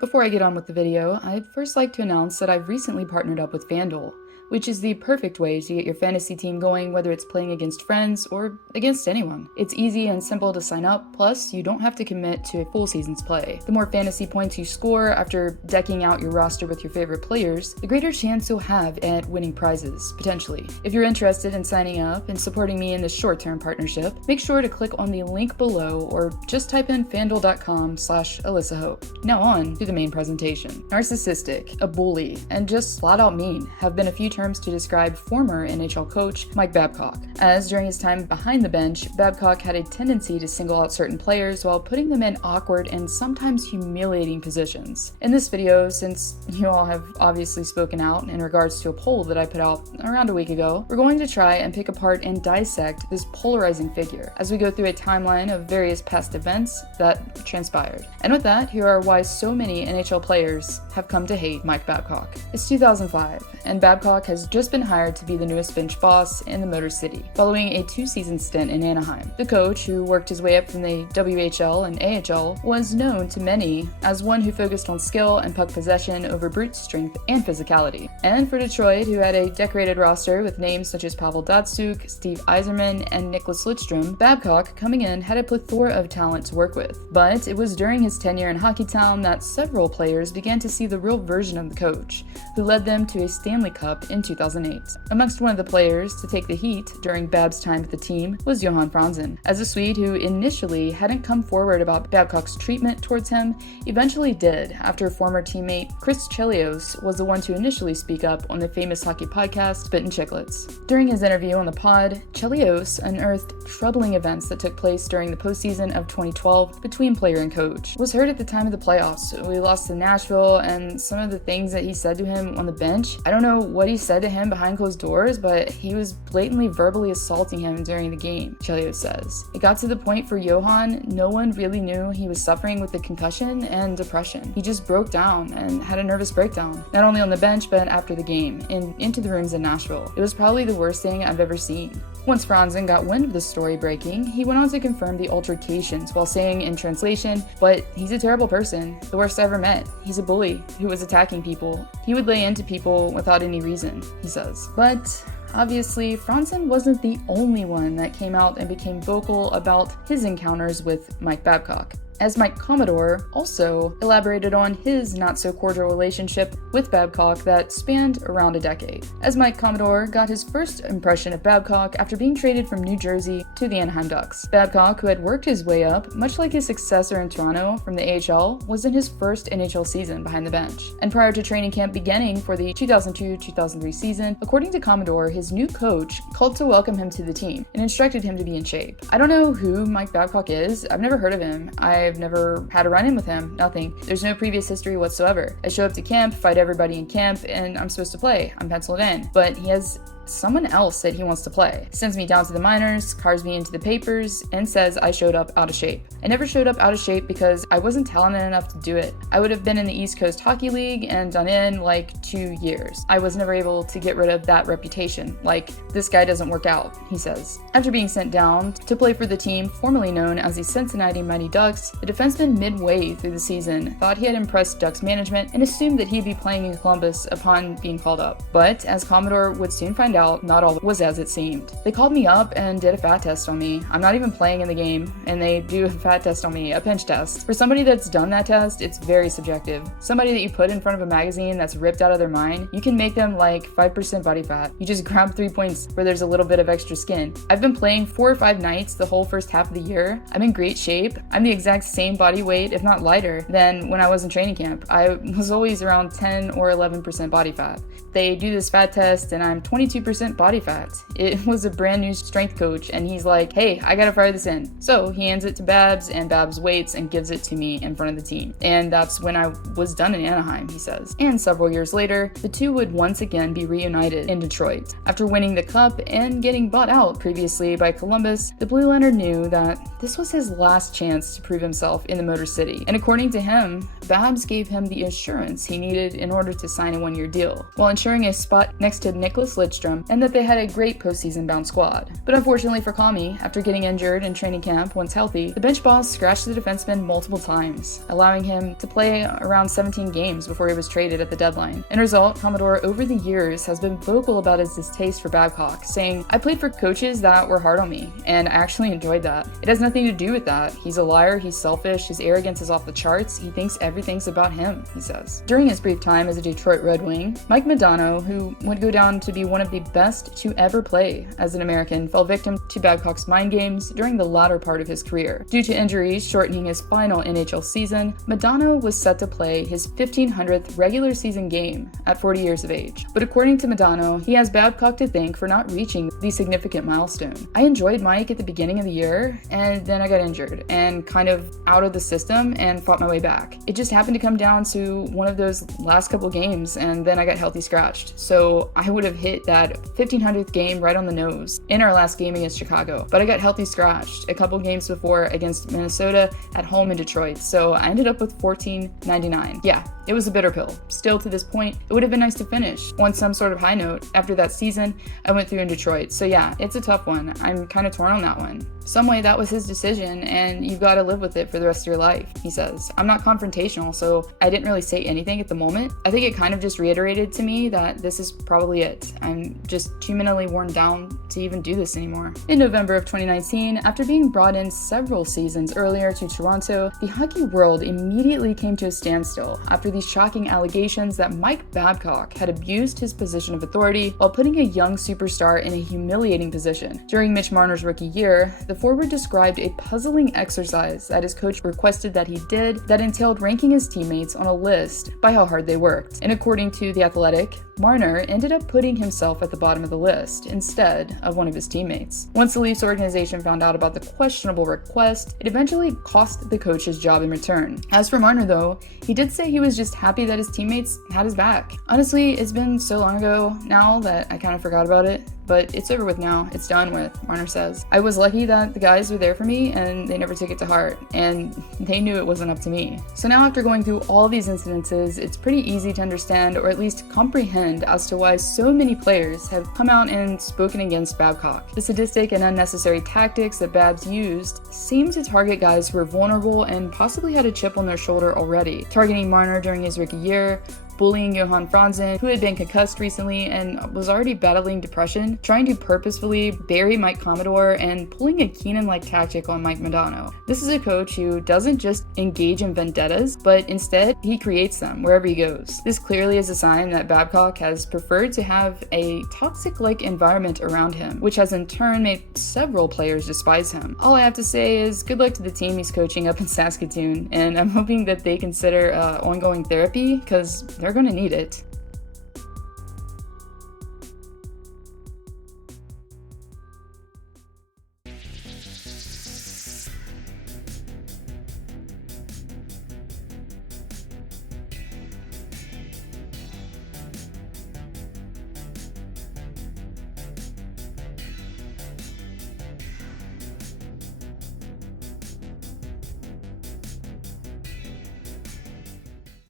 Before I get on with the video, I'd first like to announce that I've recently partnered up with Fanduel, which is the perfect way to get your fantasy team going, whether it's playing against friends or against anyone. It's easy and simple to sign up, plus you don't have to commit to a full season's play. The more fantasy points you score after decking out your roster with your favorite players, the greater chance you'll have at winning prizes, potentially. If you're interested in signing up and supporting me in this short-term partnership, make sure to click on the link below or just type in fanduel.com/Alyssa Hope. Now on to the main presentation. Narcissistic, a bully, and just flat out mean have been a few terms to describe former NHL coach Mike Babcock, as during his time behind the bench, Babcock had a tendency to single out certain players while putting them in awkward and sometimes humiliating positions. In this video, since you all have obviously spoken out in regards to a poll that I put out around a week ago, we're going to try and pick apart and dissect this polarizing figure as we go through a timeline of various past events that transpired. And with that, here are why so many NHL players have come to hate Mike Babcock. It's 2005, and Babcock has just been hired to be the newest bench boss in the Motor City, following a 2-season stint in Anaheim. The coach, who worked his way up from the WHL and AHL, was known to many as one who focused on skill and puck possession over brute strength and physicality. And for Detroit, who had a decorated roster with names such as Pavel Datsyuk, Steve Yzerman, and Nicklas Lidstrom, Babcock, coming in, had a plethora of talent to work with. But it was during his tenure in Hockeytown that several players began to see the real version of the coach, who led them to a Stanley Cup in 2008. Amongst one of the players to take the heat during Bab's time with the team was Johan Franzen, as a Swede who initially hadn't come forward about Babcock's treatment towards him, eventually did after former teammate Chris Chelios was the one to initially speak up on the famous hockey podcast Spittin' Chicklets. During his interview on the pod, Chelios unearthed troubling events that took place during the postseason of 2012 between player and coach. Was heard at the time of the playoffs. We lost to Nashville, and some of the things that he said to him on the bench, I don't know what he said to him behind closed doors, but he was blatantly verbally assaulting him during the game, Chelios says. It got to the point for Johan, no one really knew he was suffering with the concussion and depression. He just broke down and had a nervous breakdown, not only on the bench but after the game, and into the rooms in Nashville. It was probably the worst thing I've ever seen. Once Franzen got wind of the story breaking, he went on to confirm the altercations while saying in translation, "But he's a terrible person, the worst I ever met. He's a bully who was attacking people. He would lay into people without any reason," he says. But obviously, Franzen wasn't the only one that came out and became vocal about his encounters with Mike Babcock, as Mike Commodore also elaborated on his not-so-cordial relationship with Babcock that spanned around a decade. As Mike Commodore got his first impression of Babcock after being traded from New Jersey to the Anaheim Ducks. Babcock, who had worked his way up, much like his successor in Toronto from the AHL, was in his first NHL season behind the bench. And prior to training camp beginning for the 2002-2003 season, according to Commodore, his new coach called to welcome him to the team and instructed him to be in shape. I don't know who Mike Babcock is. I've never heard of him. I've never had a run-in with him, nothing. There's no previous history whatsoever. I show up to camp, fight everybody in camp, and I'm supposed to play. I'm penciled in. But he has someone else that he wants to play. Sends me down to the minors, cars me into the papers, and says I showed up out of shape. I never showed up out of shape because I wasn't talented enough to do it. I would have been in the East Coast Hockey League and done in like 2 years. I was never able to get rid of that reputation. Like, this guy doesn't work out, he says. After being sent down to play for the team formerly known as the Cincinnati Mighty Ducks, the defenseman midway through the season thought he had impressed Ducks management and assumed that he'd be playing in Columbus upon being called up. But as Commodore would soon find out, not all was as it seemed. They called me up and did a fat test on me. I'm not even playing in the game, and they do a fat test on me, a pinch test. For somebody that's done that test, it's very subjective. Somebody that you put in front of a magazine that's ripped out of their mind, you can make them like 5% body fat. You just grab 3 points where there's a little bit of extra skin. I've been playing 4 or 5 nights the whole first half of the year. I'm in great shape. I'm the exact same body weight, if not lighter, than when I was in training camp. I was always around 10 or 11% body fat. They do this fat test and I'm 22% body fat. It was a brand new strength coach and he's like, hey, I gotta fire this in. So he hands it to Babs and Babs waits and gives it to me in front of the team. And that's when I was done in Anaheim, he says. And several years later, the two would once again be reunited in Detroit. After winning the cup and getting bought out previously by Columbus, the Blue Liner knew that this was his last chance to prove himself in the Motor City. And according to him, Babs gave him the assurance he needed in order to sign a 1-year deal, while ensuring a spot next to Nicklas Lidstrom him, and that they had a great postseason-bound squad. But unfortunately for Kami, after getting injured in training camp once healthy, the bench boss scratched the defenseman multiple times, allowing him to play around 17 games before he was traded at the deadline. In result, Commodore over the years has been vocal about his distaste for Babcock, saying, "I played for coaches that were hard on me, and I actually enjoyed that. It has nothing to do with that. He's a liar, he's selfish, his arrogance is off the charts, he thinks everything's about him," he says. During his brief time as a Detroit Red Wing, Mike Modano, who would go down to be one of the best to ever play as an American, fell victim to Babcock's mind games during the latter part of his career. Due to injuries shortening his final NHL season, Modano was set to play his 1500th regular season game at 40 years of age. But according to Modano, he has Babcock to thank for not reaching the significant milestone. "I enjoyed Mike at the beginning of the year, and then I got injured and kind of out of the system and fought my way back. It just happened to come down to one of those last couple games, and then I got healthy scratched. So I would have hit that 1500th game right on the nose in our last game against Chicago. But I got healthy scratched a couple games before against Minnesota at home in Detroit, so I ended up with 1499. Yeah, it was a bitter pill. Still to this point, it would have been nice to finish on some sort of high note after that season I went through in Detroit. So yeah, it's a tough one. I'm kind of torn on that one. Some way that was his decision, and you've got to live with it for the rest of your life," he says. "I'm not confrontational, so I didn't really say anything at the moment. I think it kind of just reiterated to me that this is probably it. I'm just too mentally worn down to even do this anymore." In November of 2019, after being brought in several seasons earlier to Toronto, the hockey world immediately came to a standstill after these shocking allegations that Mike Babcock had abused his position of authority while putting a young superstar in a humiliating position. During Mitch Marner's rookie year, the forward described a puzzling exercise that his coach requested that he did that entailed ranking his teammates on a list by how hard they worked. And according to The Athletic, Marner ended up putting himself at the bottom of the list instead of one of his teammates. Once the Leafs organization found out about the questionable request, it eventually cost the coach his job in return. As for Marner though, he did say he was just happy that his teammates had his back. Honestly, it's been so long ago now that I kind of forgot about it. But it's over with now. It's done with, Marner says. "I was lucky that the guys were there for me and they never took it to heart, and they knew it wasn't up to me." So now after going through all these incidences, it's pretty easy to understand or at least comprehend as to why so many players have come out and spoken against Babcock. The sadistic and unnecessary tactics that Babs used seem to target guys who were vulnerable and possibly had a chip on their shoulder already, targeting Marner during his rookie year, bullying Johan Franzen, who had been concussed recently and was already battling depression, trying to purposefully bury Mike Commodore, and pulling a Keenan-like tactic on Mike Modano. This is a coach who doesn't just engage in vendettas, but instead he creates them wherever he goes. This clearly is a sign that Babcock has preferred to have a toxic-like environment around him, which has in turn made several players despise him. All I have to say is good luck to the team he's coaching up in Saskatoon, and I'm hoping that they consider ongoing therapy, because they're going to need it.